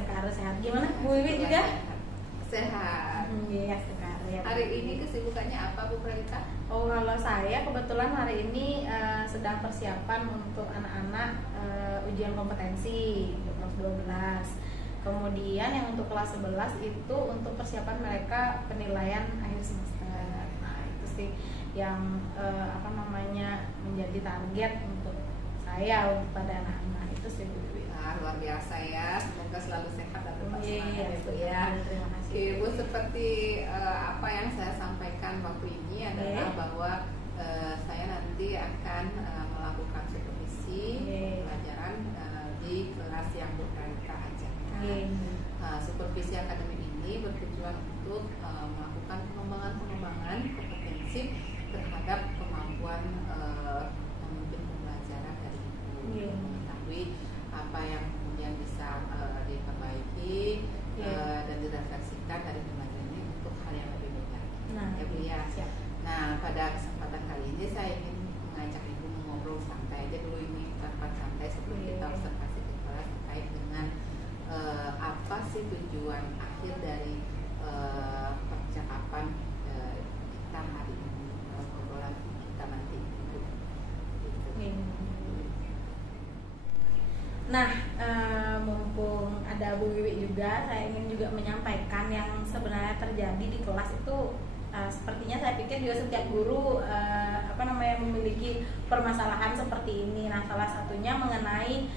Sekar sehat. Gimana Bu Wiwi juga? Sehat. Iya Sekar ya. Hari ini kesibukannya apa Bu Pralita? Oh, kalau saya kebetulan hari ini sedang persiapan untuk anak-anak ujian kompetensi untuk kelas 12. Kemudian yang untuk kelas 11 itu untuk persiapan mereka penilaian akhir semester. Nah, itu sih yang menjadi target untuk saya pada anak-anak itu sih Bu. Nah, luar biasa ya. Semoga selalu sehat dan tetap semangat Ibu ya. Terima kasih. Ibu, seperti apa yang saya sampaikan waktu ini adalah bahwa saya nanti akan melakukan supervisi pelajaran di kelas yang Bu Pralita ajarkan. Supervisi akademik ini bertujuan untuk melakukan pengembangan kompetensi terhadap kemampuan memimpin pembelajaran dari Ibu, mengetahui apa yang kemudian bisa diperbaiki dan direfleksikan dari pembelajaran ini untuk hal yang lebih baik. Ya Bu ya. Nah, pada kesempatan kali ini saya ingin mengajak Ibu mengobrol santai aja dulu, ini tempat santai sebelum kita observasi di kelas terkait dengan apa sih tujuan akhir dari percakapan kita hari ini, obrolan kita nanti Ibu. Nah, mumpung ada Bu Wiwi juga, saya ingin juga menyampaikan yang sebenarnya terjadi di kelas itu. Sepertinya saya pikir juga setiap guru memiliki permasalahan seperti ini. Nah, salah satunya mengenai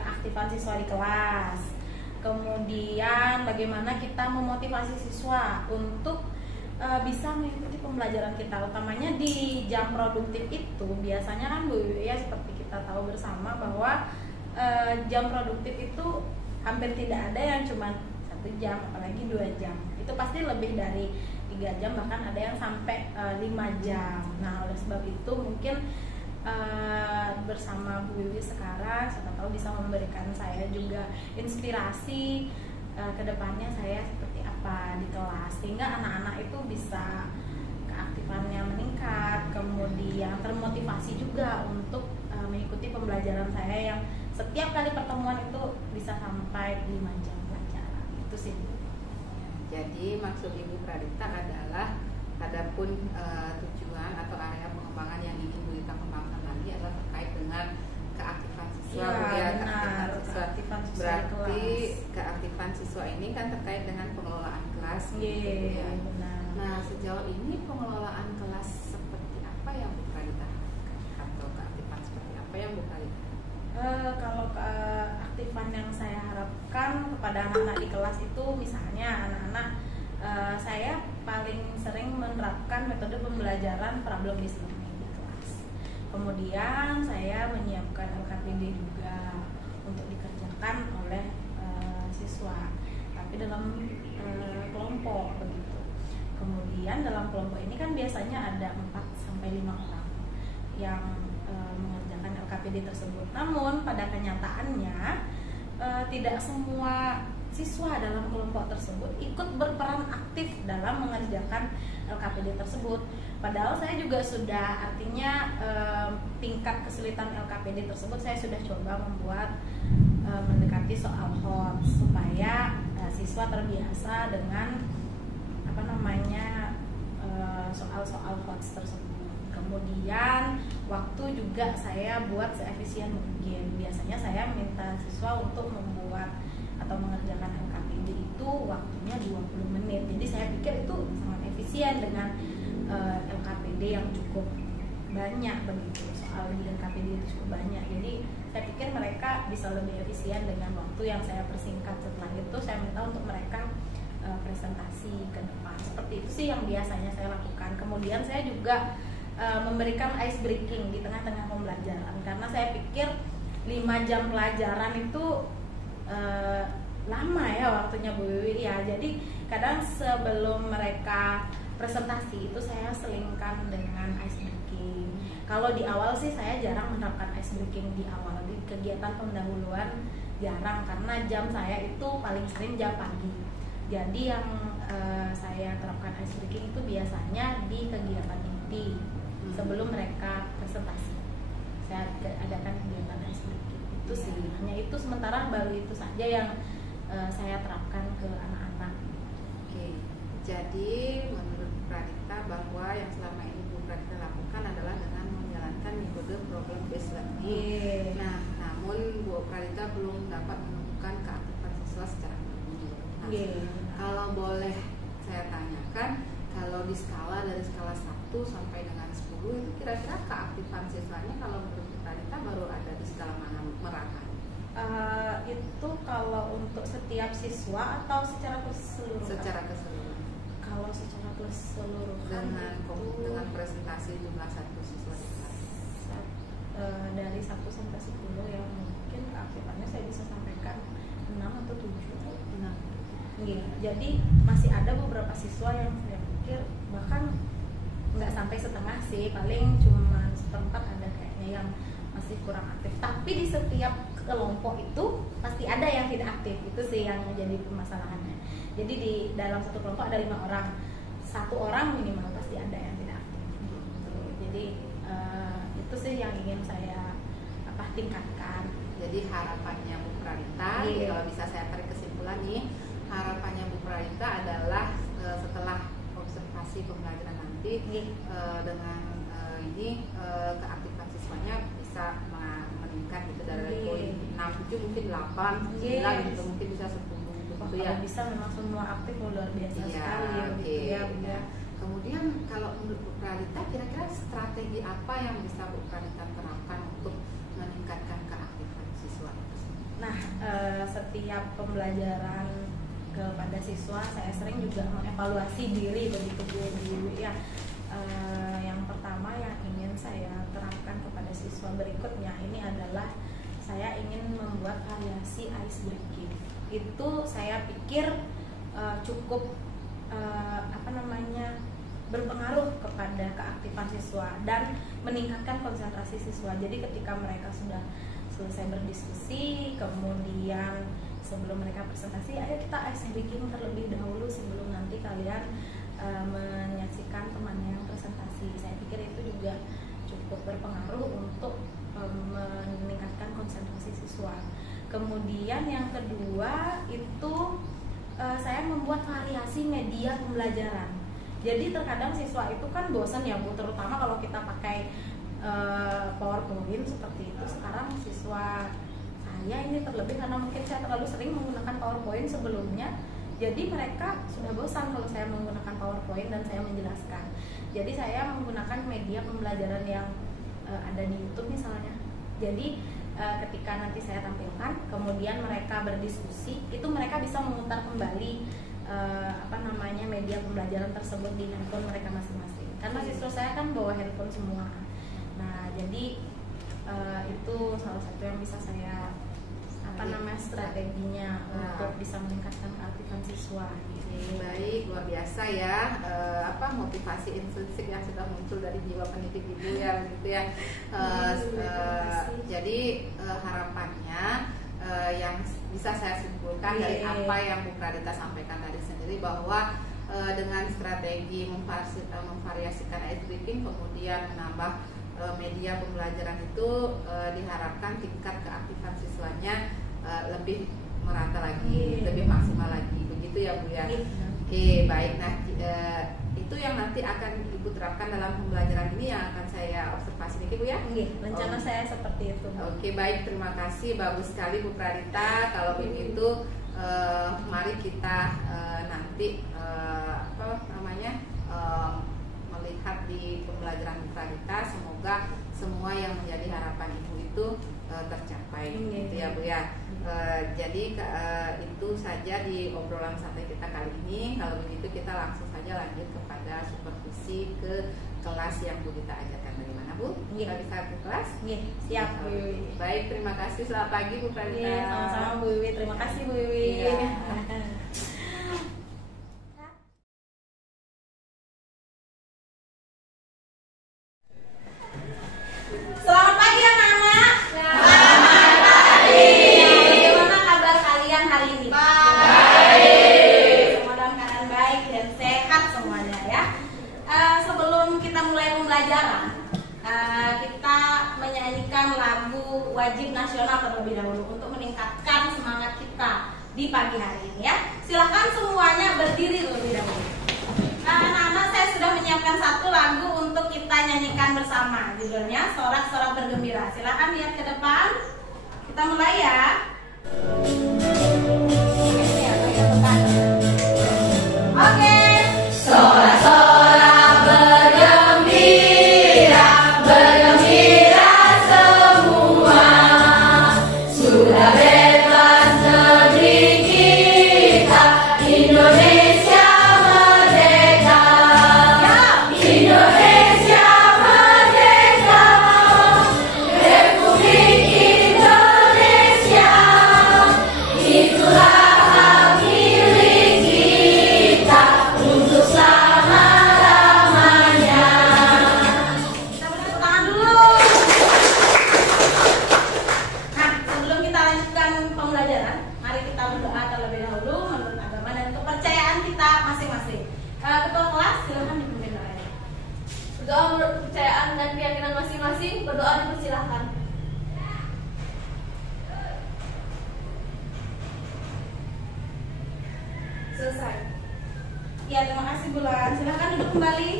keaktifan siswa di kelas. Kemudian bagaimana kita memotivasi siswa untuk bisa mengikuti pembelajaran kita, utamanya di jam produktif itu. Biasanya kan Bu Wiwi ya, seperti kita tahu bersama bahwa jam produktif itu hampir tidak ada yang cuma 1 jam, apalagi 2 jam. Itu pasti lebih dari 3 jam, bahkan ada yang sampai 5 jam. Nah, oleh sebab itu mungkin bersama Bu Wiwi sekarang, siapa tahu bisa memberikan saya juga inspirasi kedepannya saya seperti apa di kelas, sehingga anak-anak itu bisa keaktifannya meningkat, kemudian termotivasi juga untuk mengikuti pembelajaran saya yang setiap kali pertemuan itu bisa sampai 5 jam pelajaran. Itu sih. Jadi maksud Ibu Pralita adalah adapun tujuan atau area pengembangan yang ingin Bu Pralita kembangkan lagi adalah terkait dengan keaktifan siswa. Keaktifan siswa. Berarti keaktifan siswa ini kan terkait dengan pengelolaan kelas. Benar. Nah, sejauh ini pengelolaan kelas seperti apa yang Bu Pralita atau keaktifan seperti apa yang Bu Pralita? Kalau keaktifan yang saya harapkan kepada anak-anak di kelas itu, misalnya anak-anak saya paling sering menerapkan metode pembelajaran problem-based learning di kelas. Kemudian saya menyiapkan LKPD juga untuk dikerjakan oleh siswa, tapi dalam kelompok begitu. Kemudian dalam kelompok ini kan biasanya ada 4-5 orang yang mengerjakan LKPD tersebut. Namun pada kenyataannya tidak semua siswa dalam kelompok tersebut ikut berperan aktif dalam mengerjakan LKPD tersebut. Padahal saya juga sudah, artinya tingkat kesulitan LKPD tersebut saya sudah coba membuat mendekati soal hot supaya siswa terbiasa dengan soal-soal hot tersebut. Kemudian waktu juga saya buat seefisien mungkin. Biasanya saya minta siswa untuk membuat atau mengerjakan LKPD itu waktunya 20 menit. Jadi saya pikir itu sangat efisien dengan LKPD yang cukup banyak begitu. Soal di LKPD itu cukup banyak. Jadi saya pikir mereka bisa lebih efisien dengan waktu yang saya persingkat. Setelah itu saya minta untuk mereka presentasi ke depan. Seperti itu sih yang biasanya saya lakukan. Kemudian saya juga memberikan ice breaking di tengah-tengah pembelajaran, karena saya pikir 5 jam pelajaran itu lama ya waktunya Bu Wiwi ya. Jadi kadang sebelum mereka presentasi itu saya selingkan dengan ice breaking. Kalau di awal sih saya jarang menerapkan ice breaking di awal, di kegiatan pendahuluan jarang, karena jam saya itu paling sering jam pagi. Jadi yang saya terapkan ice breaking itu biasanya di kegiatan inti sebelum mereka presentasi. Saya adakan kegiatan ice breaking itu sih, hanya itu sementara, baru itu saja yang saya terapkan ke anak-anak. Oke, jadi menurut Bu Pranita bahwa yang selama ini Bu Pranita lakukan adalah dengan menjalankan metode problem based learning. Nah, namun Bu Pranita belum dapat menemukan keaktifan siswa secara menyeluruh. Nah, kalau boleh saya tanyakan, kalau di skala dari skala 1 sampai dengan 10 itu kira-kira keaktifan siswanya kalau menurut Bu Pranita baru ada di skala mana merata? Itu kalau untuk setiap siswa atau secara keseluruhan? Secara keseluruhan. Kalau secara keseluruhan dengan presentasi jumlah satu siswa di kelas. Dari 1 sampai 10 yang mungkin keaktifannya saya bisa sampaikan 6 atau 7. 6. Jadi masih ada beberapa siswa yang saya pikir bahkan nggak sampai setengah sih, paling cuma seperempat ada kayaknya yang masih kurang aktif. Tapi di setiap kelompok itu pasti ada yang tidak aktif, itu sih yang menjadi permasalahannya. Jadi di dalam satu kelompok ada 5 orang, 1 orang minimal pasti ada yang tidak aktif gitu. Jadi itu sih yang ingin saya tingkatkan. Jadi harapannya Bu Pranita, kalau bisa saya tarik kesimpulan nih, harapannya Bu Pranita adalah setelah observasi pembelajaran nanti dengan ini keaktifan siswanya bisa meningkat gitu dari poin 6, 7 mungkin 8, 9 gitu, mungkin bisa 10 gitu ya. Bisa memang semua aktif luar biasa sekali gitu ya. Kemudian kalau menurut Bu Pranita kira-kira strategi apa yang bisa Bu Pranita terapkan untuk meningkatkan keaktifan siswa? Nah, setiap pembelajaran kepada siswa saya sering juga mengevaluasi diri begitu Bu ya. Yang pertama yang ingin saya terapkan kepada siswa berikutnya ini adalah saya ingin membuat variasi ice breaking. Itu saya pikir cukup berpengaruh kepada keaktifan siswa dan meningkatkan konsentrasi siswa. Jadi ketika mereka sudah selesai berdiskusi, kemudian sebelum mereka presentasi, ayo kita ice breaking terlebih dahulu sebelum nanti kalian menyaksikan temannya yang presentasi. Saya pikir itu juga cukup berpengaruh untuk meningkatkan konsentrasi siswa. Kemudian yang kedua itu saya membuat variasi media pembelajaran. Jadi terkadang siswa itu kan bosan ya Bu, terutama kalau kita pakai PowerPoint seperti itu. Sekarang siswa saya ini terlebih karena mungkin saya terlalu sering menggunakan PowerPoint sebelumnya. Jadi mereka sudah bosan kalau saya menggunakan PowerPoint dan saya menjelaskan. Jadi saya menggunakan media pembelajaran yang ada di YouTube misalnya. Jadi ketika nanti saya tampilkan, kemudian mereka berdiskusi, itu mereka bisa memutar kembali media pembelajaran tersebut di handphone mereka masing-masing. Karena siswa saya kan bawa handphone semua. Nah, jadi itu salah satu yang bisa saya strateginya untuk bisa meningkatkan keaktifan siswa. Baik, luar biasa ya, motivasi intrinsik yang sudah muncul dari jiwa pendidik ibu ya, gitu ya. Jadi harapannya yang bisa saya simpulkan dari apa yang Bu Pranita sampaikan tadi sendiri bahwa dengan strategi memvariasikan ice breaking kemudian menambah media pembelajaran itu diharapkan tingkat keaktifan siswanya lebih merata lagi, lebih maksimal lagi, begitu ya Bu ya. Oke, baik. Nah, itu yang nanti akan Ibu terapkan dalam pembelajaran ini yang akan saya observasi nih Bu ya. Rencana saya seperti itu. Oke, baik, terima kasih, bagus sekali Bu Pranita. Kalau begitu, mari kita nanti melihat di pembelajaran Bu Pranita. Semoga semua yang menjadi harapan Ibu itu tercapai, gitu ya Bu ya. Jadi itu saja di obrolan santai kita kali ini. Kalau begitu kita langsung saja lanjut kepada supervisi ke kelas yang Bu Dita ajarkan. Dari mana Bu? Kita bisa ke kelas? Siap Bu Wiwi. Baik, terima kasih. Selamat pagi Bu Pranita. Sama-sama Bu Wiwi. Terima kasih Bu Wiwi. Selamat pagi anak-anak. Selamat pagi. Bagaimana kabar kalian hari ini? Baik. Semua dalam keadaan baik dan sehat semuanya ya. Sebelum kita mulai pembelajaran, kita menyanyikan lagu wajib nasional terlebih dahulu untuk meningkatkan semangat kita di pagi hari ini ya. Silahkan semuanya berdiri terlebih dahulu. Anak-anak, saya sudah menyiapkan satu lagu untuk kita nyanyikan bersama. Judulnya Sorak-Sorak Bergembira. Silahkan lihat ke depan. Kita mulai ya. Oke. Sorak-sorak bergembira, bergembira semua. Sudah bebas negeri kita, Indonesia merdeka. Indonesia merdeka, Republik Indonesia. Itulah hak milik kita untuk selama-lamanya. Kita beri tangan dulu. Nah, sebelum kita lanjutkan pembelajaran, mari kita berdoa terlebih dahulu menurut agama dan kepercayaan kita masing-masing. Ketua kelas, silakan dipimpin doanya. Berdoa menurut kepercayaan dan keyakinan masing-masing. Berdoa dipersilahkan. Selesai. Ya, terima kasih Bulan. Silakan duduk kembali.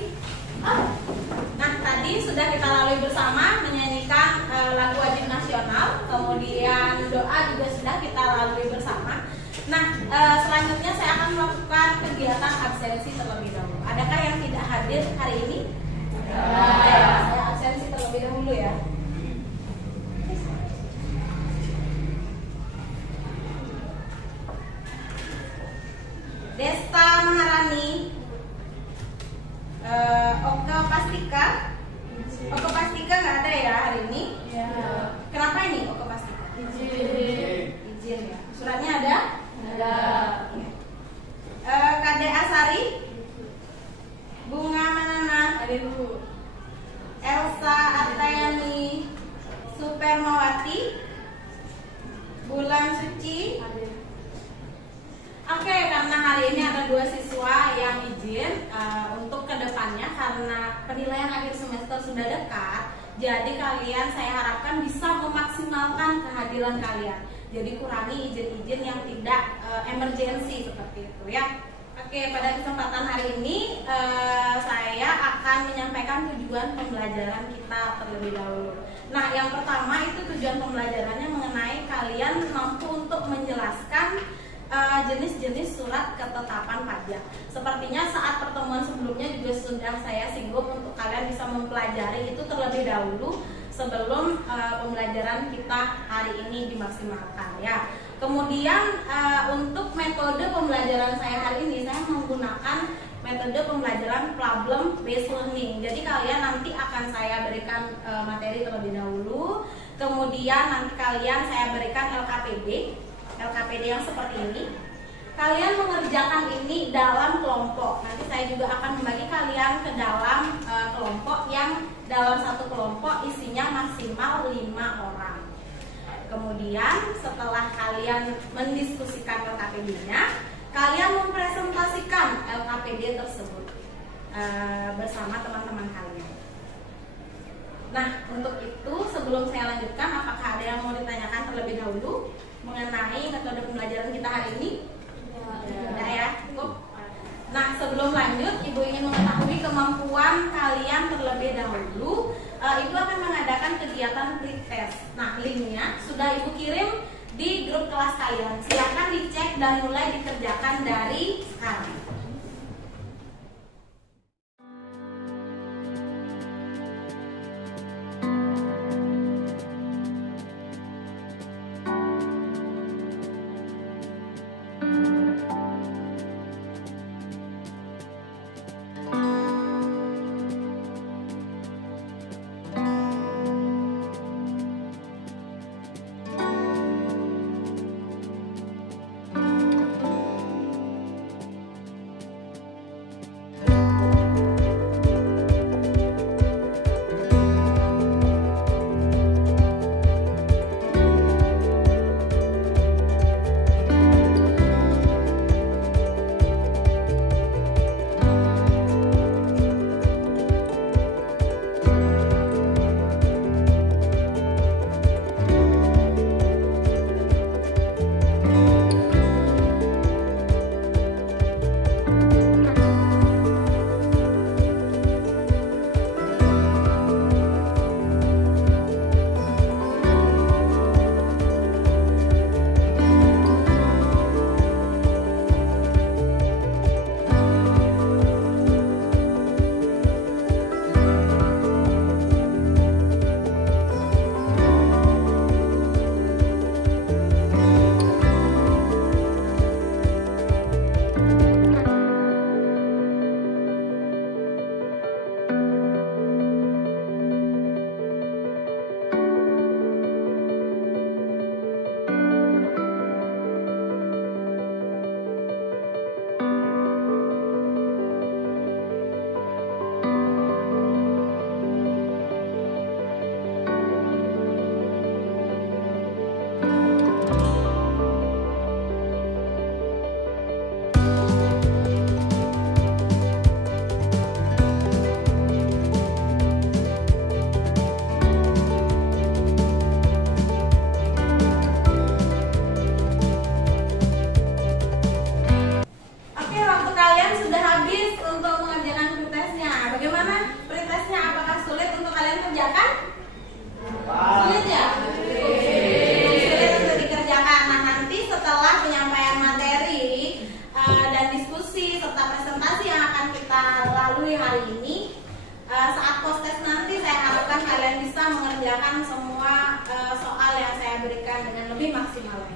Nah, tadi sudah kita lalui bersama menyanyikan lagu wajib nasional, kemudian doa juga sudah kita lalui bersama. Nah, selanjutnya saya akan melakukan kegiatan absensi terlebih dahulu. Adakah yang tidak hadir hari ini? Ada ya, saya absensi terlebih dahulu ya. Desta Maharani, Oka Pastika. Oka Pastika nggak ada ya hari ini? Ya. Kenapa ini Oka Pastika? Izin. Izin ya. Suratnya ada? Ada. Kade Asari, Bunga Manana, Ada Bu. Elsa Artayani, Supermawati, Bulan Suci. Ada. Oke, karena hari ini ada 2 siswa yang izin untuk kedepannya karena penilaian akhir semester sudah dekat, jadi kalian saya harapkan bisa memaksimalkan kehadiran kalian. Jadi kurangi izin-izin yang tidak emergensi seperti itu ya. Oke, pada kesempatan hari ini saya akan menyampaikan tujuan pembelajaran kita terlebih dahulu. Nah, yang pertama itu tujuan pembelajarannya mengenai kalian mampu untuk menjelaskan jenis-jenis surat ketetapan pajak. Sepertinya saat pertemuan sebelumnya juga sudah saya singgung untuk kalian bisa mempelajari itu terlebih dahulu sebelum pembelajaran kita hari ini dimaksimalkan ya. Kemudian untuk metode pembelajaran saya hari ini saya menggunakan metode pembelajaran problem based learning. Jadi kalian nanti akan saya berikan materi terlebih dahulu. Kemudian nanti kalian saya berikan LKPD yang seperti ini. Kalian mengerjakan ini dalam kelompok. Nanti saya juga akan membagi kalian ke dalam kelompok yang dalam satu kelompok isinya maksimal 5 orang. Kemudian setelah kalian mendiskusikan LKPD-nya, kalian mempresentasikan LKPD tersebut bersama teman-teman kalian. Nah, untuk itu sebelum saya lanjutkan, apakah ada yang mau ditanyakan terlebih dahulu mengenai metode pembelajaran kita hari ini? Tidak ya, cukup. Nah, sebelum lanjut, Ibu ingin mengetahui kemampuan kalian terlebih dahulu. Ibu akan mengadakan kegiatan pretest. Nah, linknya sudah Ibu kirim di grup kelas kalian. Silakan dicek dan mulai dikerjakan dari sekarang.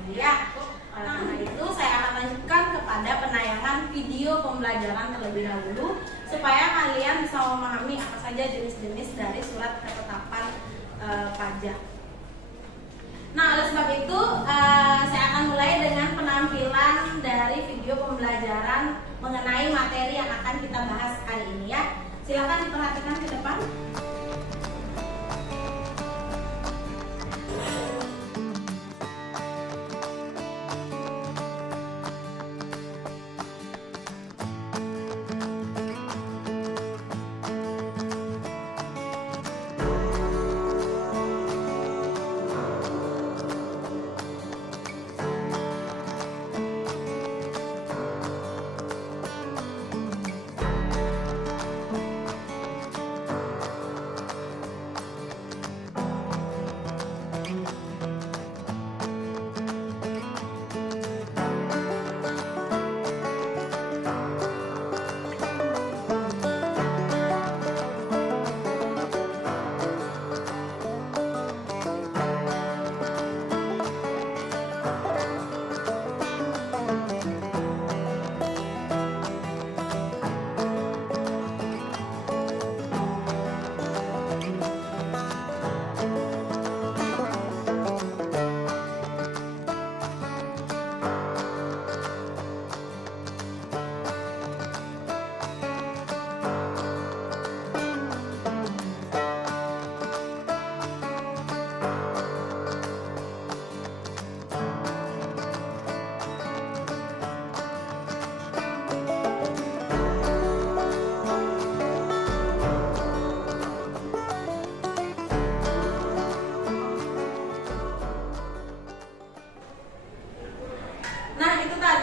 tadi ya. Karena itu saya akan lanjutkan kepada penayangan video pembelajaran terlebih dahulu supaya kalian bisa memahami apa saja jenis-jenis dari surat ketetapan pajak. Nah, oleh sebab itu saya akan mulai dengan penampilan dari video pembelajaran mengenai materi yang akan kita bahas kali ini ya. Silakan diperhatikan ke depan.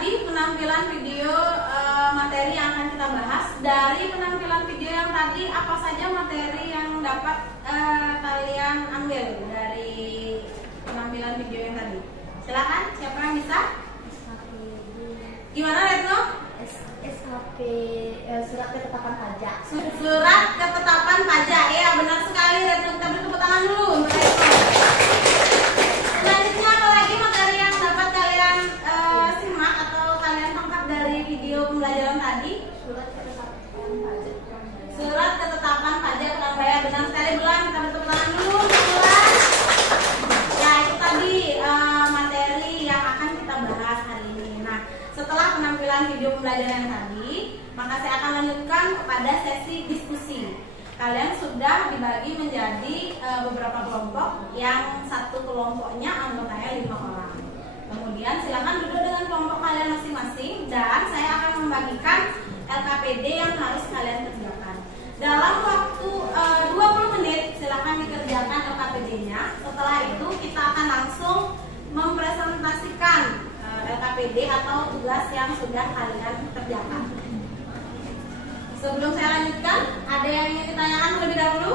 Penampilan video materi yang akan kita bahas. Dari penampilan video yang tadi, apa saja materi yang dapat kalian ambil dari penampilan video yang tadi? Silakan, siapa yang bisa? Gimana Retno? SHP, surat ketetapan pajak. Surat ketetapan pajak, ya benar sekali Retno. Kita beri tepuk tangan dulu untuk Retno. Selanjutnya apa lagi materi yang dapat kalian simak atau kalian tangkap dari video pembelajaran tadi? Surat ketetapan pajak. Surat ketetapan pajak orang bayar, benar sekali Bulan. Kita beri tepuk tangan dulu untuk Bulan. Ya, itu tadi materi yang akan kita bahas hari ini. Nah, setelah penampilan video pembelajaran yang tadi, maka saya akan lanjutkan kepada sesi diskusi. Kalian sudah dibagi menjadi beberapa kelompok, yang satu kelompoknya anggotanya 5 orang. Kemudian silakan duduk dengan kelompok kalian masing-masing dan saya akan membagikan LKPD yang harus kalian kerjakan. Dalam waktu 20 menit silakan dikerjakan LKPD-nya. Setelah itu kita akan langsung mempresentasikan LKPD atau tugas yang sudah kalian kerjakan. Sebelum saya lanjutkan, ada yang ingin ditanyakan terlebih dahulu?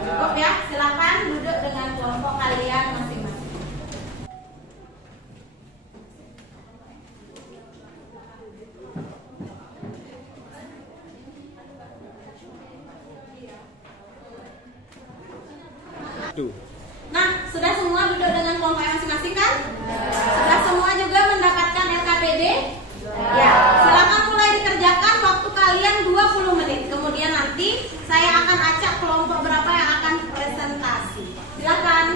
Cukup ya, silakan duduk dengan kelompok kalian masing-masing. Nah, sudah semua duduk dengan kelompok masing-masing kan? Sudah semua juga mendapatkan LKPD? Ya, silakan mulai dikerjakan, waktu kalian 20 menit. Kemudian nanti saya akan acak kelompok berapa yang akan presentasi. Silakan.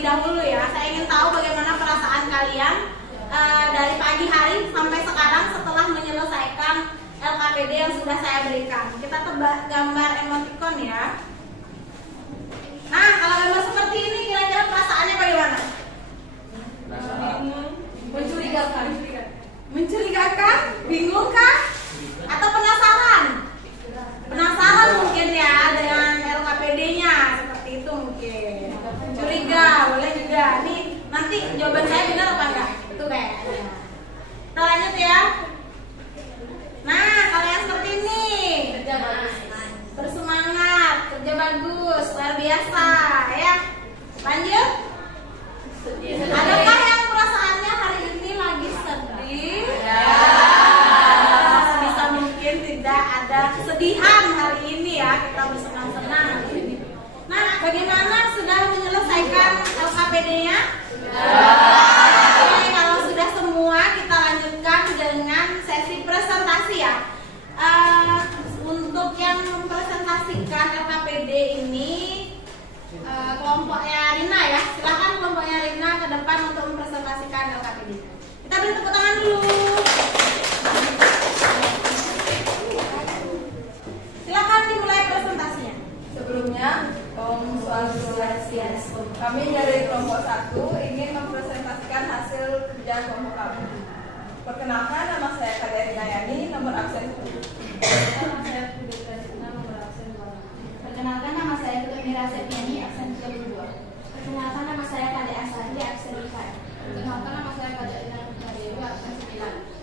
Dahulu ya, saya ingin tahu bagaimana perasaan kalian dari pagi hari sampai sekarang setelah menyelesaikan LKPD yang sudah saya berikan. Kita tebak gambar emoticon ya. Nah, kalau gambar seperti ini kira-kira perasaannya bagaimana? Mencurigakan. Mencurigakan? Bingung kah? Atau penasaran? Penasaran mungkin ya dengan LKPD-nya, seperti itu mungkin. Curiga, boleh juga. Nih, nanti jawaban saya benar apa enggak? Itu kayaknya. Kita lanjut ya. Nah, kalau yang seperti ini, kerja bagus, bersemangat, kerja bagus, luar biasa, ya. Lanjut. Adakah yang perasaannya hari ini lagi sedih? Ya. Sebisa mungkin tidak ada kesedihan hari ini ya. Kita bersenang-senang hari ini. Nah, bagaimana sudah menyelesaikan LKPD-nya? Oke, kalau sudah semua kita lanjutkan dengan sesi presentasi ya. Untuk yang mempresentasikan LKPD ini kelompoknya Rina ya. Silakan kelompoknya Rina ke depan untuk mempresentasikan LKPD. Kita beri tepuk tangan dulu. Silakan dimulai presentasinya. Sebelumnya, Om Swastiastu. Kami dari kelompok 1 ingin mempresentasikan hasil kerja kelompok kami. Perkenalkan, nama saya Kadek Nayani, nomor absen 10. Perkenalkan, nama saya Putri Septiani, absen 32. Perkenalkan, nama saya Kadek Asari, absen 4. Perkenalkan, nama saya Kadek Ina Dewi, absen 9.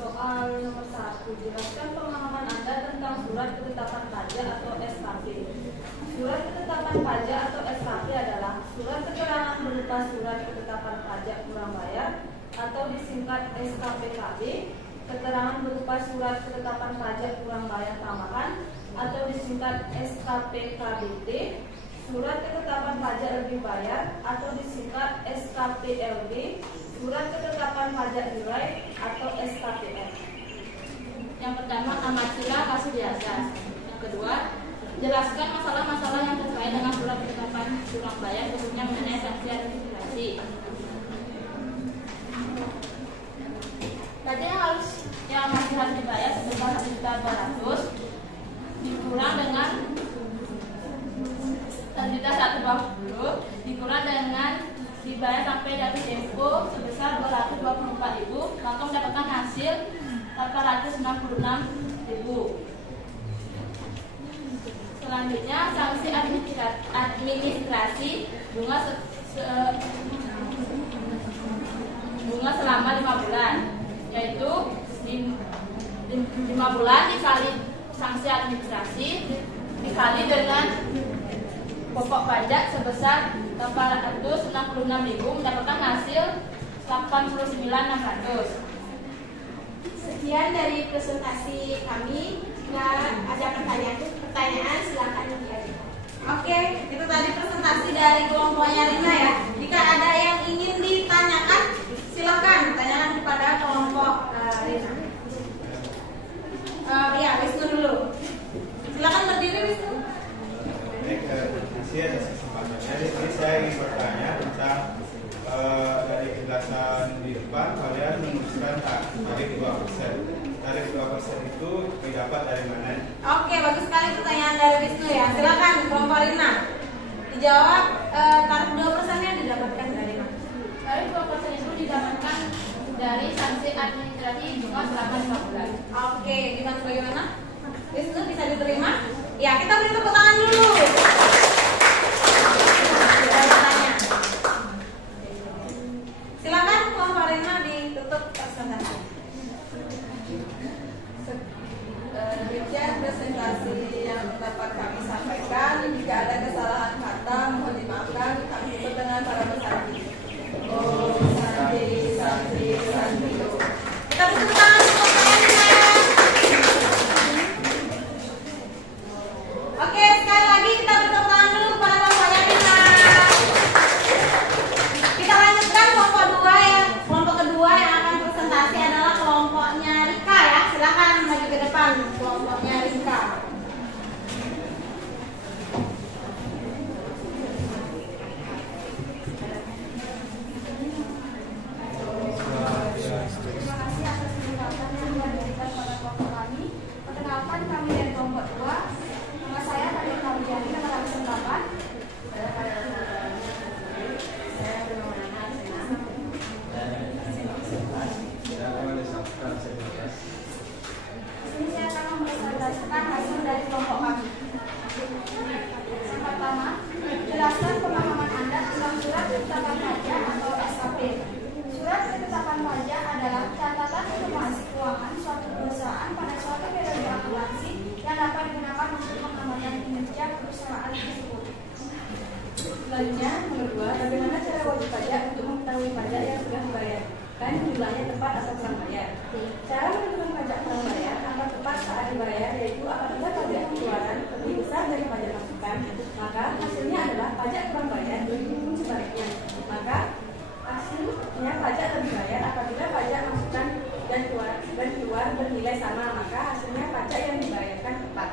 Soal nomor 1, jelaskan pemahaman Anda tentang surat ketetapan pajak atau SKP. Surat ketetapan pajak atau SKP adalah surat keterangan berupa surat ketetapan pajak kurang bayar atau disingkat SKPKB, keterangan berupa surat ketetapan pajak kurang bayar tambahan atau disingkat SKPKBT, surat ketetapan pajak lebih bayar atau disingkat SKPLB, surat ketetapan pajak nilai atau SKPN. Yang pertama, amatilah kasus di atas. Yang kedua, jelaskan masalah-masalah yang terkait dengan surat ketetapan kurang bayar, khususnya mengenai sanksi administrasi. Tadi yang masih harus dibayar sebesar 1.200 dikurang dengan 1.120 dikurang dengan dibayar sampai jatuh tempo sebesar 224.000, maka mendapatkan hasil 866.000. Selanjutnya, sanksi administrasi bunga selama 5 bulan, yaitu 5 bulan dikali sanksi administrasi dikali dengan pokok pajak sebesar 866.000 mendapatkan hasil 89.600. Sekian dari presentasi kami. Jika ada pertanyaan silakan diajukan. Oke, itu tadi presentasi dari kelompoknya Rina ya. Jika ada yang ingin ditanyakan, silakan tanyakan kepada kelompok Rina. Ya, Wisnu dulu. Silakan berdiri, Wisnu. Terima kasih atas kesempatannya. Jadi saya ingin bertanya tentang dari penjelasan di depan kalian menuliskan tarif 2%. Tarif 2% itu didapat dari mana? Oke, bagus sekali pertanyaan dari Wisnu ya. Silakan kelompok Rina. Dijawab, tarif 2%-nya didapatkan dari mana? Tarif 2% itu didapatkan dari sanksi administrasi bunga selama 5 bulan. Oke, gimana bagaimana? Wisnu bisa diterima? Ya, kita beri tepuk tangan dulu. Silakan kelompok Rina ditutup presentasi. Demikian presentasi yang dapat kami sampaikan. Jika ada kesalahan kata, mohon dimaafkan. Kami tutup dengan para pesanti. Oh, santi, santi, santi. Kita beri tepuk tangan untuk kelompok Rina. berdasarkan hasil dari kelompok kami. Yang pertama, jelaskan pemahaman Anda tentang surat ketetapan pajak atau SKP. Surat ketetapan pajak adalah catatan informasi keuangan suatu perusahaan pada suatu periode akuntansi yang dapat digunakan untuk pengamatan kinerja perusahaan tersebut. Selanjutnya, nomor 2, bagaimana cara wajib pajak untuk mengetahui pajak yang sudah dibayarkan jumlahnya tepat atau kurang bayar. Cara menentukan pajak kurang bayar akan tepat saat dibayar, yaitu apabila pajak pengeluaran lebih besar dari pajak masukan, maka hasilnya adalah pajak kurang bayar, begitupun sebaliknya. Maka hasilnya pajak lebih bayar apabila pajak masukan dan keluar bernilai sama, maka hasilnya pajak yang dibayarkan tepat.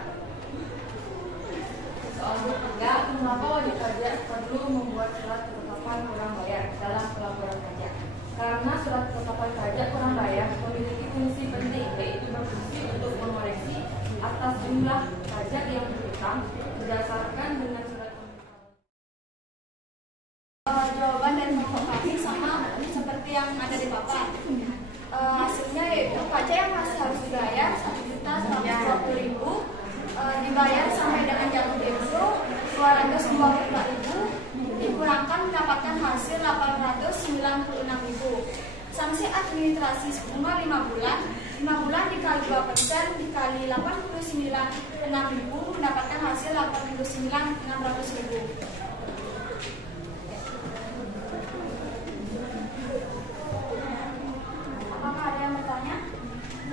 Soal 3, mengapa wajib pajak perlu membuat surat ketetapan kurang bayar dalam pelaporan pajak? Karena surat ketetapan pajak kurang bayar memiliki fungsi penting, yaitu berfungsi untuk mengoreksi atas jumlah pajak yang berhutang berdasarkan dengan surat jawaban dari kelompok kami sama seperti yang ada di papan. Hasilnya yaitu pajak yang masih harus dibayar 1.120.000 dibayar sampai dengan jatuh tempo 224.000 dikurangkan mendapatkan hasil 896.000. Sanksi administrasi bunga 5 bulan dikali 2% dikali 89.6.000 mendapatkan hasil 89.600.000. Apakah ada yang bertanya?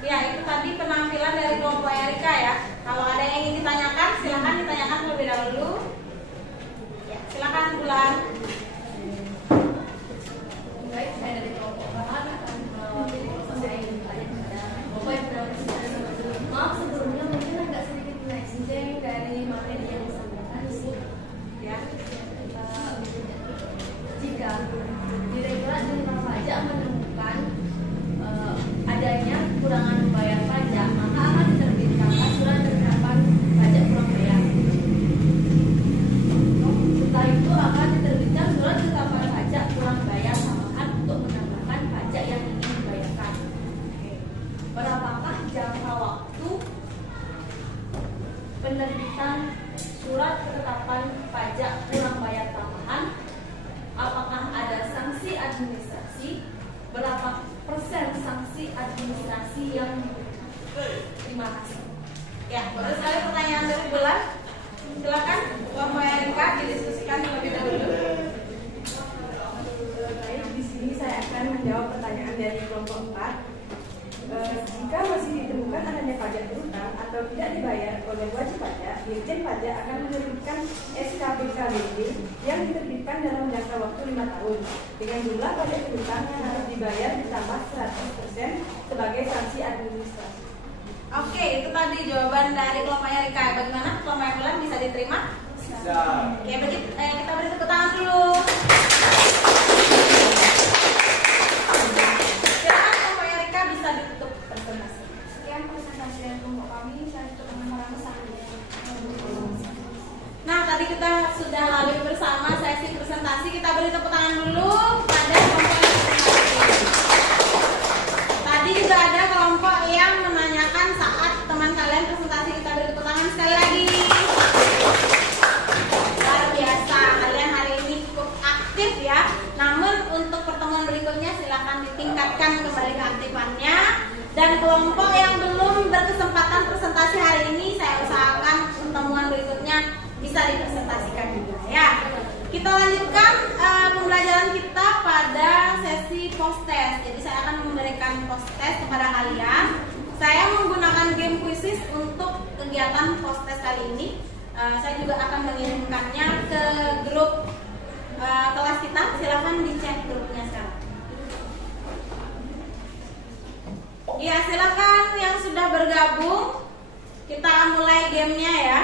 Ya, itu tadi penampilan dari kelompok Erika ya. Kalau ada yang ingin ditanyakan, silakan ditanyakan terlebih dahulu. Ya, silakan Bulan. Baik, saya dari kelompok bahan akan mewakili saya ingin bertanya kepada Bapak yang berada. Maaf sebelumnya mungkin agak sedikit melenceng dari materi yang disampaikan Ibu. Ya, jika Direktorat Jenderal Pajak menemukan adanya kekurangan membayar pajak, maka akan diterbitkan surat ketetapan pajak kurang bayar. Setelah itu akan diterbitkan surat ketetapan pajak kurang bayar tambahan untuk menambahkan pajak yang ingin dibayarkan. Berapakah jangka waktu penerbitan surat ketetapan pajak kurang bayar tambahan? Apakah ada sanksi administrasi? Berapa persen sanksi administrasi yang terima kasih? Ya, baru sekali pertanyaan dari Bulan. Silakan kelompok Erika didiskusikan terlebih dahulu. Baik, di sini saya akan menjawab pertanyaan dari kelompok 4. Jika masih ditemukan adanya pajak berhutang atau tidak dibayar oleh wajib pajak, Dirjen Pajak akan menerbitkan SKPKBD yang diterbitkan dalam jangka waktu 5 tahun dengan jumlah pajak berhutang yang harus dibayar ditambah 100% sebagai sanksi administrasi. Oke, itu tadi jawaban dari kelompok Erika. Bagaimana kelompok yang Bulan, bisa diterima? Bisa. Oke, kita beri tepuk tangan dulu. Silakan kelompok Erika bisa ditutup presentasi. Sekian presentasi dari kelompok kami. Saya tutup dengan orang pesan. Nah, tadi kita sudah lalui bersama sesi presentasi. Kita beri tepuk tangan dulu pada kelompok yang presentasi. Tadi juga ada kelompok yang menanyakan saat teman kalian presentasi. Kita beri tepuk tangan sekali lagi. Luar biasa, kalian hari ini cukup aktif ya. Namun untuk pertemuan berikutnya silakan ditingkatkan kembali keaktifannya. Dan kelompok yang belum berkesempatan presentasi hari ini, saya usahakan pertemuan berikutnya bisa dipresentasikan juga ya. Kita lanjutkan pembelajaran kita pada sesi post test. Jadi saya akan memberikan post test kepada kalian. Saya menggunakan game quizzes untuk kegiatan post test kali ini. Saya juga akan mengirimkannya ke grup kelas kita. Silahkan dicek grupnya sekarang. Ya, silakan yang sudah bergabung. Kita mulai gamenya ya.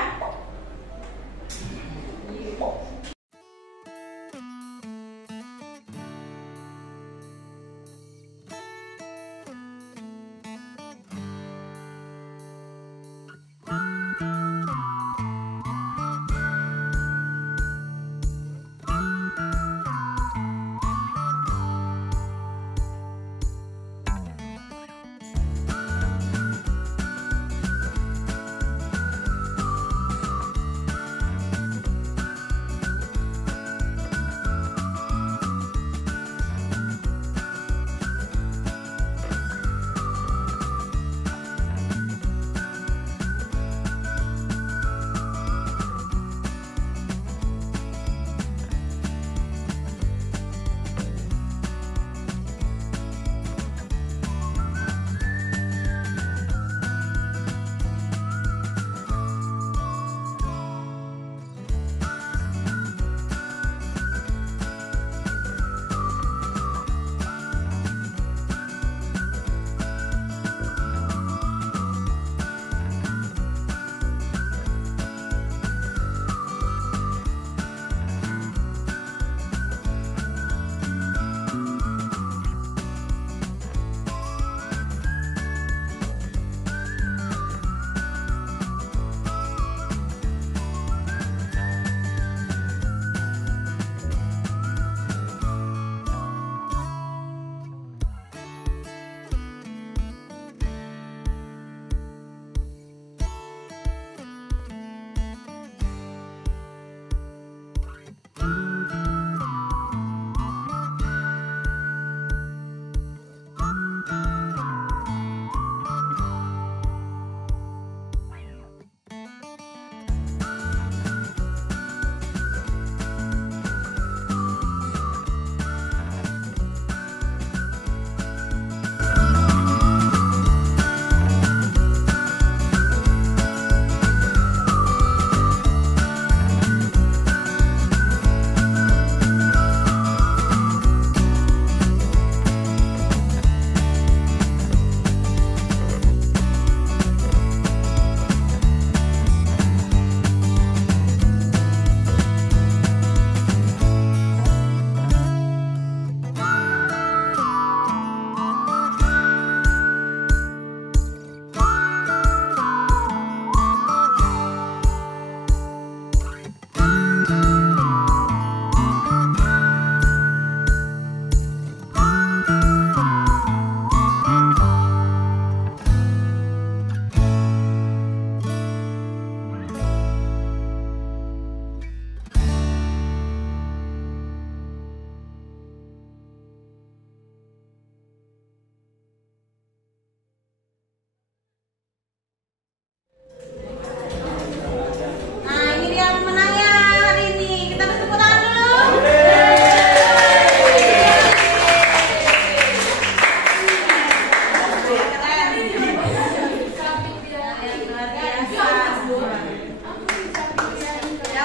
Yang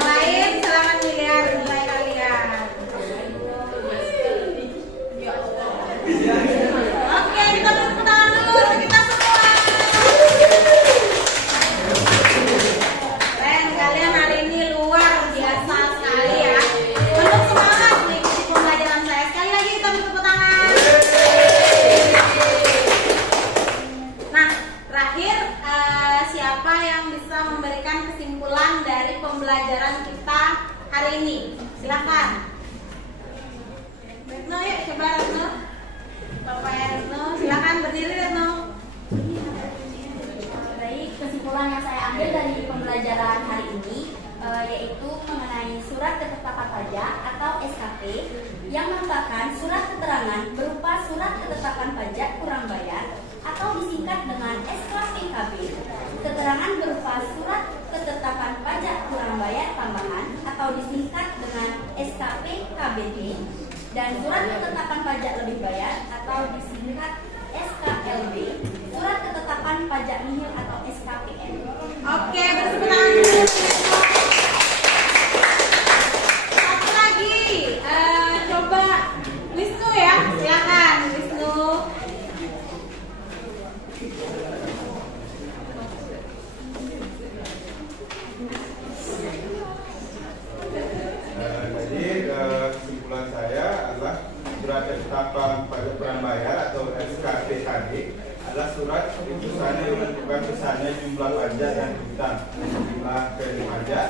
lain silakan dilihat nilai kalian. Oke, kita tepuk tangan dulu kita semua. Keren, kalian hari ini luar biasa sekali ya. Penuh semangat mengikuti pembelajaran saya. Sekali lagi kita tepuk tangan. Nah, terakhir siapa yang bisa memberikan kesimpulan dari pembelajaran kita hari ini? Silakan. Retno, yuk coba Retno. Bapak Retno, silakan berdiri Retno. Baik, kesimpulan yang saya ambil dari pembelajaran hari ini yaitu mengenai surat ketetapan pajak atau SKP yang merupakan surat keterangan berupa surat ketetapan pajak kurang bayar atau disingkat dengan SKPKB, keterangan berupa surat ketetapan pajak kurang bayar tambahan atau disingkat dengan SKPKBT, dan surat ketetapan pajak lebih bayar atau disingkat SKLB, surat ketetapan pajak nihil atau SKPN. Oke, bersepuluh tangan dulu. Satu lagi, coba Wisnu ya, silakan Wisnu. Jadi kesimpulan saya adalah surat ketetapan pajak kurang bayar atau SKPKB adalah surat putusannya menentukan besarnya jumlah pajak yang dihutang, jumlah kredit pajak,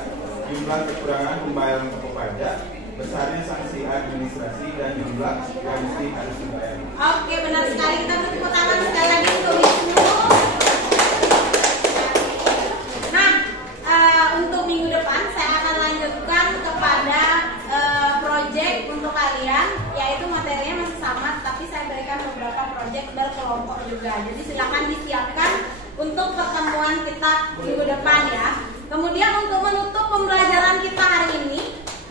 jumlah kekurangan pembayaran pokok pajak, besarnya sanksi administrasi, dan jumlah yang mesti harus dibayar. Oke, benar sekali. Kita bertepuk tangan sekali lagi untuk Wisnu. Nah, untuk minggu depan saya akan lanjutkan kepada proyek untuk kalian, yaitu materinya masih sama, tapi saya berikan beberapa proyek berkelompok juga. Jadi silakan disiapkan untuk pertemuan kita minggu depan ya. Kemudian untuk menutup pembelajaran kita hari ini,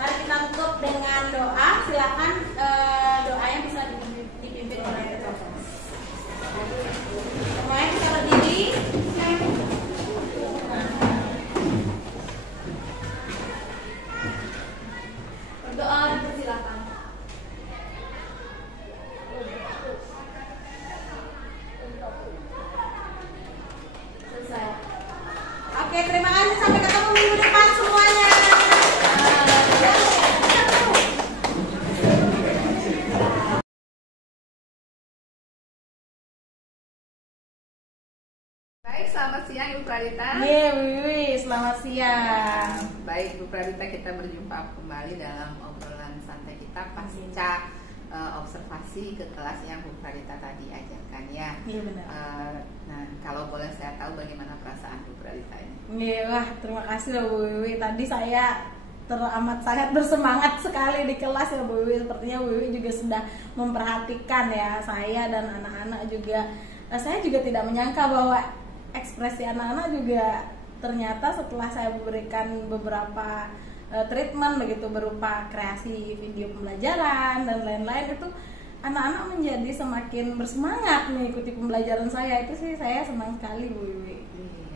mari kita tutup dengan doa. Silakan doanya bisa dipimpin oleh ketua kelas. Semuanya kita berdiri. Berdoa dipersilakan. Selesai. Oke, terima kasih. Sampai ketemu minggu depan semuanya. Baik, selamat siang Ibu Pradita. Wiwi, selamat siang. Baik Bu Pradita, kita berjumpa kembali dalam obrolan santai kita pasca observasi ke kelas yang Bu Pradita tadi ajarkan ya. Iya benar. Nah, kalau boleh saya tahu bagaimana perasaan Bu Pradita ini? Iya, wah, terima kasih loh Bu Wiwi. Tadi saya teramat sangat bersemangat sekali di kelas ya Bu Wiwi. Sepertinya Bu Wiwi juga sudah memperhatikan ya saya dan anak-anak juga. Saya juga tidak menyangka bahwa ekspresi anak-anak juga ternyata setelah saya berikan beberapa treatment begitu berupa kreasi video pembelajaran dan lain-lain, itu anak-anak menjadi semakin bersemangat mengikuti pembelajaran saya. Itu sih saya senang sekali Bu Wiwi.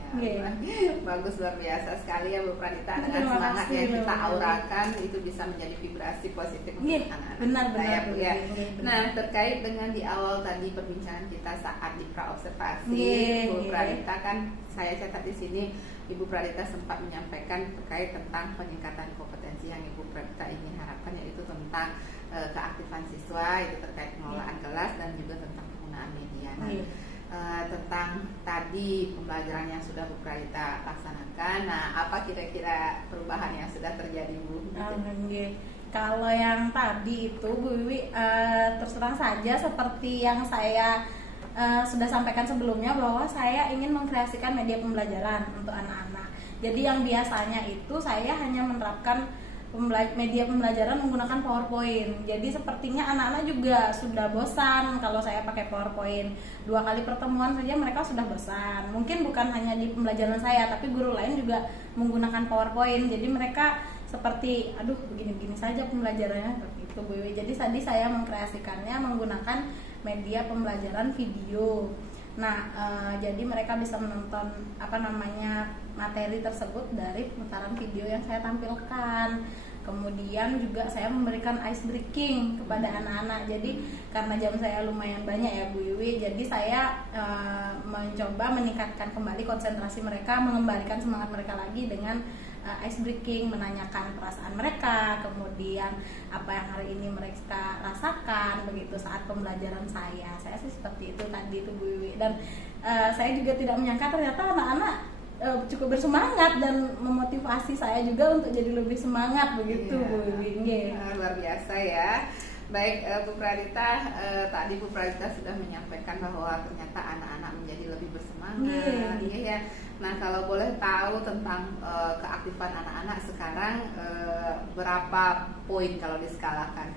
Iya, bagus, luar biasa sekali ya Bu Pradita, dengan Terima semangat kasih, yang kita Bu. aurakan itu bisa menjadi vibrasi positif untuk Iya, anak-anak. benar-benar, Nah, ya, Bu, ya. Bu, benar. Nah, terkait dengan di awal tadi perbincangan kita saat di praobservasi, Iya, Bu iya. Pradita kan saya catat di sini Ibu Pradita sempat menyampaikan terkait tentang peningkatan kompetensi yang Ibu Pradita ingin harapkan, yaitu tentang keaktifan siswa, itu terkait pengelolaan kelas dan juga tentang penggunaan media. Nah, Iya. tentang tadi pembelajaran yang sudah Bu Pradita laksanakan. Nah, apa kira-kira perubahan yang sudah terjadi Bu? Kalau yang tadi itu Bu Wiwi, terus terang saja seperti yang saya sudah sampaikan sebelumnya, bahwa saya ingin mengkreasikan media pembelajaran untuk anak-anak. Jadi yang biasanya itu saya hanya menerapkan media pembelajaran menggunakan PowerPoint. Jadi sepertinya anak-anak juga sudah bosan kalau saya pakai PowerPoint. 2 kali pertemuan saja mereka sudah bosan. Mungkin bukan hanya di pembelajaran saya, tapi guru lain juga menggunakan PowerPoint. Jadi mereka seperti, aduh begini-begini saja pembelajarannya, seperti itu Bu Wiwi. Jadi tadi saya mengkreasikannya menggunakan media pembelajaran video. Nah, jadi mereka bisa menonton materi tersebut dari pemutaran video yang saya tampilkan. Kemudian juga saya memberikan ice breaking kepada anak-anak. Jadi karena jam saya lumayan banyak ya Bu Wiwi, jadi saya mencoba meningkatkan kembali konsentrasi mereka, mengembalikan semangat mereka lagi dengan ice breaking, menanyakan perasaan mereka, kemudian apa yang hari ini mereka rasakan begitu saat pembelajaran saya. Saya sih seperti itu tadi itu Bu Wiwi, dan saya juga tidak menyangka ternyata anak-anak cukup bersemangat dan memotivasi saya juga untuk jadi lebih semangat begitu Bu Wiwi. Luar biasa ya. Baik Bu Pradita, tadi Bu Pradita sudah menyampaikan bahwa ternyata anak-anak menjadi lebih bersemangat. Ya. Nah, kalau boleh tahu tentang keaktifan anak-anak sekarang, berapa poin kalau diskalakan?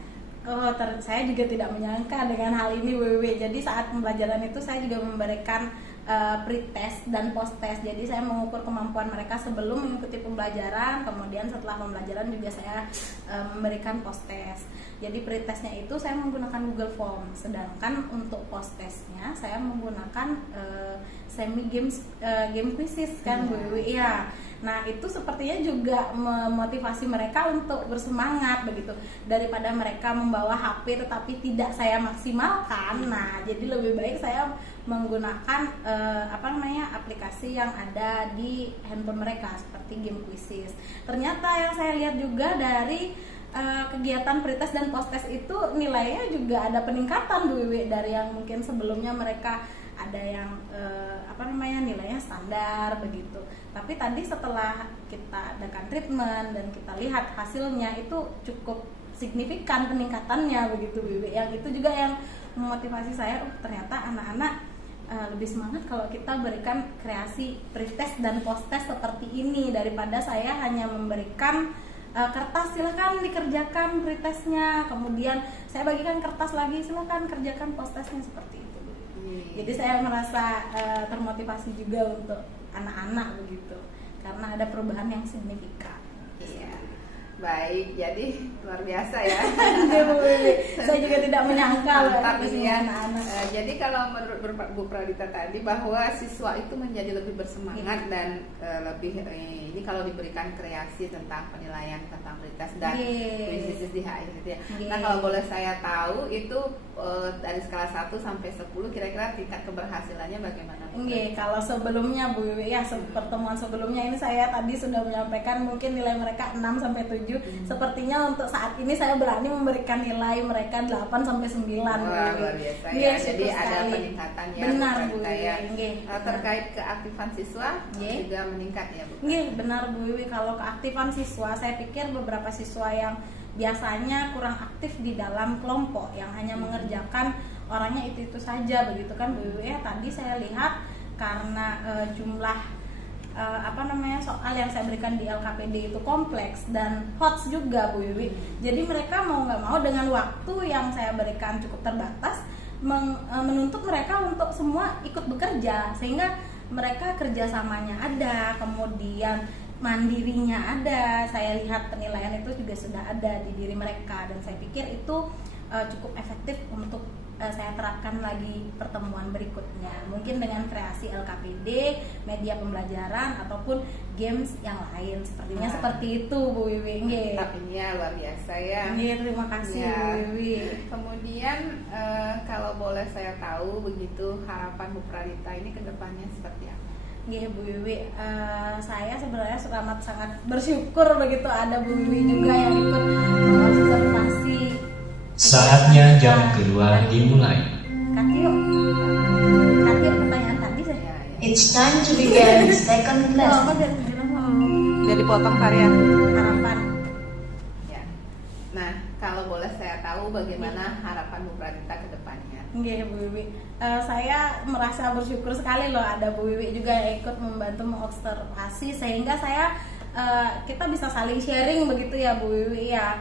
Saya juga tidak menyangka dengan hal ini Bu Wiwi. Jadi saat pembelajaran itu saya juga memberikan pre-test dan post-test. Jadi saya mengukur kemampuan mereka sebelum mengikuti pembelajaran, kemudian setelah pembelajaran juga saya memberikan post-test. Jadi pre-testnya itu saya menggunakan Google Form, sedangkan untuk post-testnya saya menggunakan semi game quizzes kan Bu Wiwi ya. Nah itu sepertinya juga memotivasi mereka untuk bersemangat begitu, daripada mereka membawa HP tetapi tidak saya maksimalkan. Nah jadi lebih baik saya menggunakan aplikasi yang ada di handphone mereka seperti game quizzes. Ternyata yang saya lihat juga dari kegiatan pretest dan posttest itu nilainya juga ada peningkatan Bu Wiwi, dari yang mungkin sebelumnya mereka ada yang nilainya standar begitu. Tapi tadi setelah kita adakan treatment dan kita lihat hasilnya itu cukup signifikan peningkatannya begitu Bu Wiwi. Yang itu juga yang memotivasi saya, ternyata anak-anak lebih semangat kalau kita berikan kreasi pretest dan posttest seperti ini daripada saya hanya memberikan kertas, silahkan dikerjakan pretestnya, kemudian saya bagikan kertas lagi, silahkan kerjakan posttestnya, seperti itu. Jadi saya merasa termotivasi juga untuk anak-anak begitu, karena ada perubahan yang signifikan. Iya. Baik, jadi luar biasa ya. Saya juga tidak menyangka loh ya. Jadi kalau menurut Bu Pradita tadi bahwa siswa itu menjadi lebih bersemangat dan lebih ini kalau diberikan kreasi tentang penilaian tentang pretest dan quizzes di HI gitu ya. Nah kalau boleh saya tahu itu dari skala 1 sampai 10 kira-kira tingkat keberhasilannya bagaimana? Kalau sebelumnya Bu Wiwi ya, pertemuan sebelumnya ini saya tadi sudah menyampaikan mungkin nilai mereka 6 sampai 7. Sepertinya untuk saat ini saya berani memberikan nilai mereka 8 sampai 9. Wah, luar biasa ya. Jadi ada peningkatan ya. Benar Bu ya. Wiwi. Terkait keaktifan siswa juga meningkat ya Bu. Benar Bu Wiwi. Kalau keaktifan siswa, saya pikir beberapa siswa yang biasanya kurang aktif di dalam kelompok yang hanya mengerjakan orangnya itu saja begitu kan Bu Wiwi ya. Tadi saya lihat karena jumlah soal yang saya berikan di LKPD itu kompleks dan HOTS juga Bu Wiwi. Jadi mereka mau nggak mau dengan waktu yang saya berikan cukup terbatas menuntut mereka untuk semua ikut bekerja, sehingga mereka kerjasamanya ada, kemudian mandirinya ada. Saya lihat penilaian itu juga sudah ada di diri mereka, dan saya pikir itu cukup efektif untuk saya terapkan lagi pertemuan berikutnya, mungkin dengan kreasi LKPD, media pembelajaran ataupun games yang lain. Sepertinya seperti itu Bu Wiwi. Tapi ya luar biasa ya. Terima kasih Bu Wiwi. Kemudian kalau boleh saya tahu begitu, harapan Bu Pradita ini ke depannya seperti apa? Bu Wiwi, saya sebenarnya sangat bersyukur begitu ada Bu Wiwi juga yang ikut mengobservasi. Saatnya jam kedua dimulai. Katio, pertanyaan tadi saya. It's time to begin second lesson. Jadi potong varian Harapan. Ya. Nah, kalau boleh saya tahu bagaimana harapan Bu Pradita ke depannya? Bu Wiwi, saya merasa bersyukur sekali loh ada Bu Wiwi juga yang ikut membantu mengobservasi, sehingga kita bisa saling sharing begitu ya Bu Wiwi ya.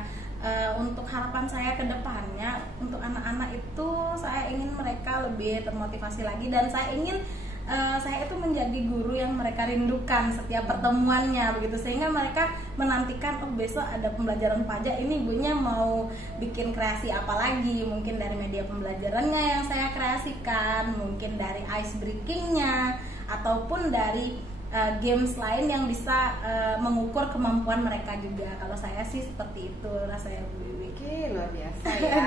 Untuk harapan saya ke depannya untuk anak-anak itu, saya ingin mereka lebih termotivasi lagi, dan saya ingin saya itu menjadi guru yang mereka rindukan setiap pertemuannya begitu, sehingga mereka menantikan besok ada pembelajaran pajak, ini ibunya mau bikin kreasi apa lagi, mungkin dari media pembelajarannya yang saya kreasikan, mungkin dari ice breakingnya, ataupun dari games lain yang bisa mengukur kemampuan mereka juga. Kalau saya sih seperti itu rasanya Bu Wiwi. Oke, luar biasa ya.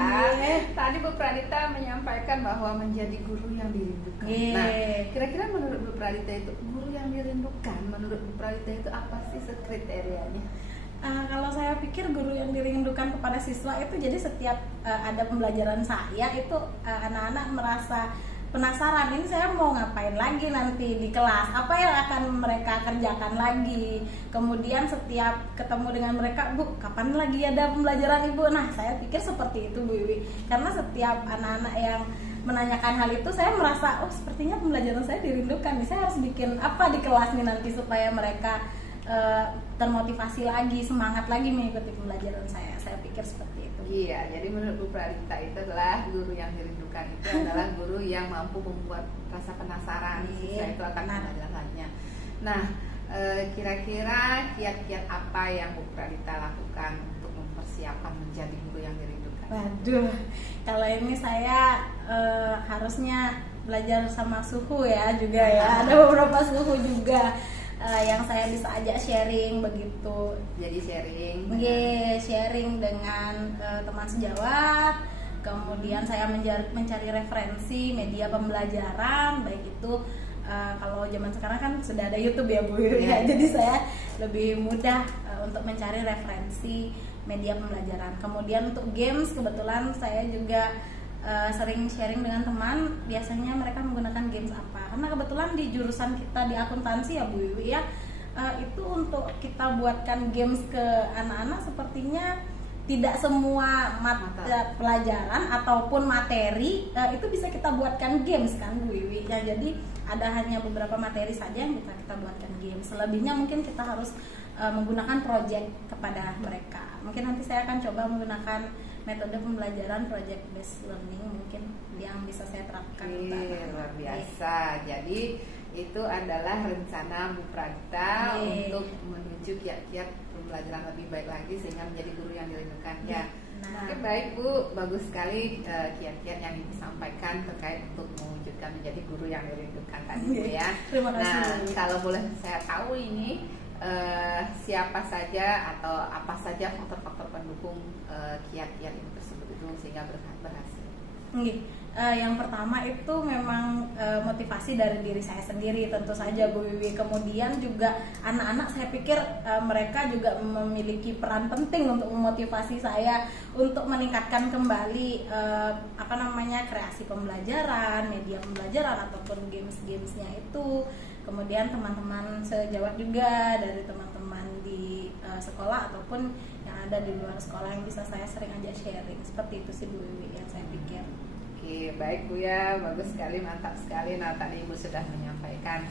Tadi Bu Pradita menyampaikan bahwa menjadi guru yang dirindukan. Nah, kira-kira menurut Bu Pradita itu guru yang dirindukan, menurut Bu Pradita itu apa sih kriterianya? Kalau saya pikir guru yang dirindukan kepada siswa itu jadi setiap ada pembelajaran saya itu anak-anak merasa penasaran, ini saya mau ngapain lagi nanti di kelas, apa yang akan mereka kerjakan lagi. Kemudian setiap ketemu dengan mereka, Bu, kapan lagi ada pembelajaran Ibu? Nah, saya pikir seperti itu Bu Wiwi, karena setiap anak-anak yang menanyakan hal itu, saya merasa, oh sepertinya pembelajaran saya dirindukan nih, saya harus bikin apa di kelas nih nanti supaya mereka termotivasi lagi, semangat lagi mengikuti pembelajaran saya. Saya pikir seperti itu. Iya, jadi menurut Bu Pradita itu adalah guru yang dirindukan itu adalah guru yang mampu membuat rasa penasaran siswa itu akan pembelajarannya. Nah, kira-kira kiat-kiat apa yang Bu Pradita lakukan untuk mempersiapkan menjadi guru yang dirindukan? Waduh, kalau ini saya harusnya belajar sama suhu ya juga ya. Ada beberapa suhu juga yang saya bisa ajak sharing begitu. Jadi sharing dengan teman sejawat. Kemudian saya mencari referensi media pembelajaran, baik itu kalau zaman sekarang kan sudah ada YouTube ya Bu ya. Jadi saya lebih mudah untuk mencari referensi media pembelajaran. Kemudian untuk games, kebetulan saya juga sering sharing dengan teman, biasanya mereka menggunakan games apa, karena kebetulan di jurusan kita di akuntansi ya Bu Wiwi ya, itu untuk kita buatkan games ke anak-anak sepertinya tidak semua mata pelajaran ataupun materi itu bisa kita buatkan games kan Bu Wiwi ya. Jadi ada hanya beberapa materi saja yang bisa kita buatkan games, selebihnya mungkin kita harus menggunakan project kepada mereka. Mungkin nanti saya akan coba menggunakan metode pembelajaran project based learning mungkin yang bisa saya terapkan. Luar biasa. Jadi itu adalah rencana Bu Pradita untuk menuju kiat-kiat pembelajaran lebih baik lagi sehingga menjadi guru yang dirindukan ya. Oke, baik Bu, bagus sekali kiat-kiat yang disampaikan terkait untuk mewujudkan menjadi guru yang dirindukan tadi Bu ya. Terima kasih. Nah, kalau boleh saya tahu ini siapa saja atau apa saja faktor-faktor pendukung kiat-kiat itu tersebut itu sehingga berhasil? Yang pertama itu memang motivasi dari diri saya sendiri tentu saja Bu Wiwi. Kemudian juga anak-anak saya pikir mereka juga memiliki peran penting untuk memotivasi saya untuk meningkatkan kembali kreasi pembelajaran, media pembelajaran ataupun games-gamesnya itu. Kemudian teman-teman sejawat juga dari teman-teman di sekolah ataupun yang ada di luar sekolah yang bisa saya sering ajak sharing. Seperti itu sih Bu Wiwi yang saya pikir. Oke, baik Bu ya, bagus sekali, mantap sekali. Nah, tadi Ibu sudah menyampaikan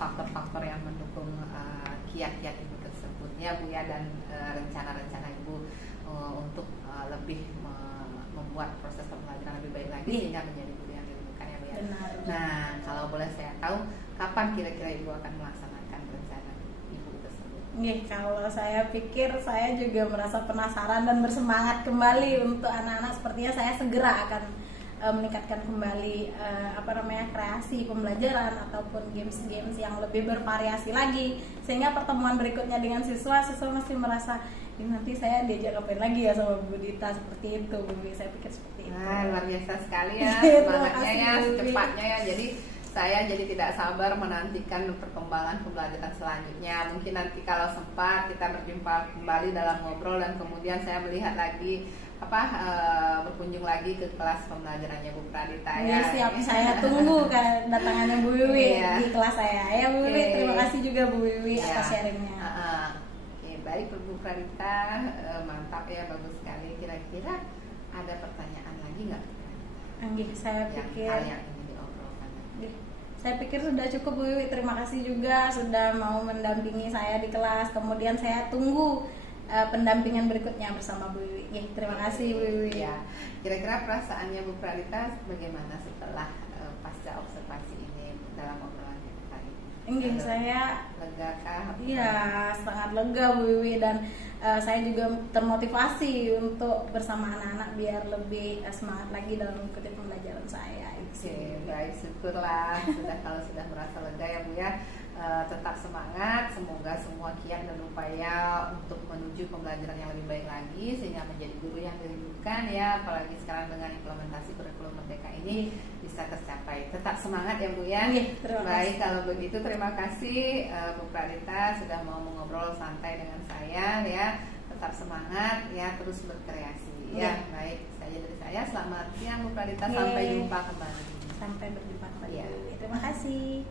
faktor-faktor yang mendukung kiat-kiat Ibu tersebut ya Bu ya, dan rencana-rencana Ibu untuk lebih membuat proses pembelajaran lebih baik lagi sehingga menjadi guru yang dirindukan ya Bu ya. Benar. Nah, kalau boleh saya tahu kapan kira-kira Ibu akan melaksanakan rencana Ibu tersebut? Kalau saya pikir saya juga merasa penasaran dan bersemangat kembali untuk anak-anak. Sepertinya saya segera akan meningkatkan kembali kreasi pembelajaran ataupun games-games yang lebih bervariasi lagi, sehingga pertemuan berikutnya dengan siswa masih merasa ini nanti saya diajak ngapain lagi ya sama Bu Dita, seperti itu Bu. Saya pikir seperti itu. Luar biasa sekali ya semangatnya ya, secepatnya ya. Jadi saya jadi tidak sabar menantikan perkembangan pembelajaran selanjutnya. Mungkin nanti kalau sempat kita berjumpa kembali dalam ngobrol dan kemudian saya melihat lagi berkunjung lagi ke kelas pembelajarannya Bu Pradita ya. Siap, saya tunggu kedatangannya Bu Wiwi di kelas saya ya Bu Wiwi. Terima kasih juga Bu Wiwi atas sharingnya. Oke, baik Bu Pradita, mantap ya, bagus sekali. Kira-kira ada pertanyaan lagi nggak? Saya pikir yang ingin diobrolkan. Saya pikir sudah cukup Bu Wiwi. Terima kasih juga sudah mau mendampingi saya di kelas. Kemudian saya tunggu pendampingan berikutnya bersama Bu Wiwi. Terima kasih Bu Wiwi. Ya, kira-kira perasaannya Bu Pradita bagaimana setelah pasca observasi ini dalam obrolan kita ini? Saya lega kah? Iya, sangat lega Bu Wiwi, dan saya juga termotivasi untuk bersama anak-anak biar lebih semangat lagi dalam mengikuti pembelajaran saya. Oke, baik, syukurlah kalau sudah merasa lega ya Bu ya. tetap semangat, semoga semua kiat dan upaya untuk menuju pembelajaran yang lebih baik lagi sehingga menjadi guru yang dirindukan ya, apalagi sekarang dengan implementasi kurikulum Merdeka ini bisa tercapai. Tetap semangat ya Bu ya. Baik, kalau begitu terima kasih Bu Pradita sudah mau mengobrol santai dengan saya ya. Tetap semangat ya, terus berkreasi ya. Baik, saja dari saya. Selamat siang Bu Pradita, sampai jumpa kembali. Sampai berjumpa kembali. Ya. Terima kasih.